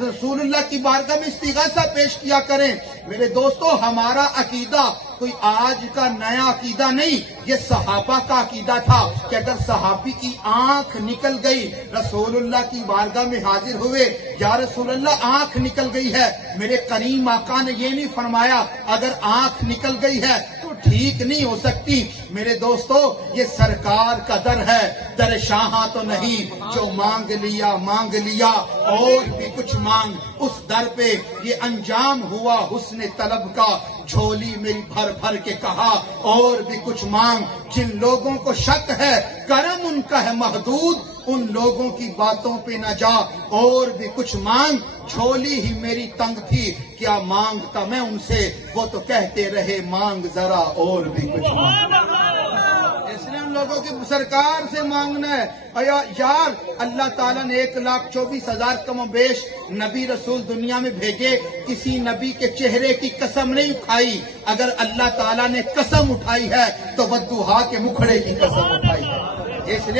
रसूलुल्लाह की बारगाह में इस्तिगासा पेश किया करें। मेरे दोस्तों, हमारा अकीदा कोई आज का नया अकीदा नहीं, ये सहाबा का अकीदा था कि अगर सहाबी की आंख निकल गई, रसूलुल्लाह की बारगाह में हाजिर हुए, या रसूलुल्लाह आंख निकल गई है, मेरे करीम आका ने ये नहीं फरमाया अगर आंख निकल गई है तो ठीक नहीं हो सकती। मेरे दोस्तों, ये सरकार का दर है, दर शाह तो नहीं, जो मांग लिया और भी कुछ मांग। उस दर पे ये अंजाम हुआ हुस्न तलब का, झोली मेरी भर भर के कहा और भी कुछ मांग। जिन लोगों को शक है करम उनका है महदूद, उन लोगों की बातों पे न जा और भी कुछ मांग। झोली ही मेरी तंग थी, क्या मांगता मैं उनसे, वो तो कहते रहे मांग जरा और भी कुछ मांग। इसलिए उन लोगों की सरकार से मांगना है। यार, अल्लाह ताला ने 1,24,000 कम बेश नबी रसूल दुनिया में भेजे, किसी नबी के चेहरे की कसम नहीं उठाई। अगर अल्लाह ताला ने कसम उठाई है तो वद्दुहा के मुखड़े की कसम उठाई है। इसलिए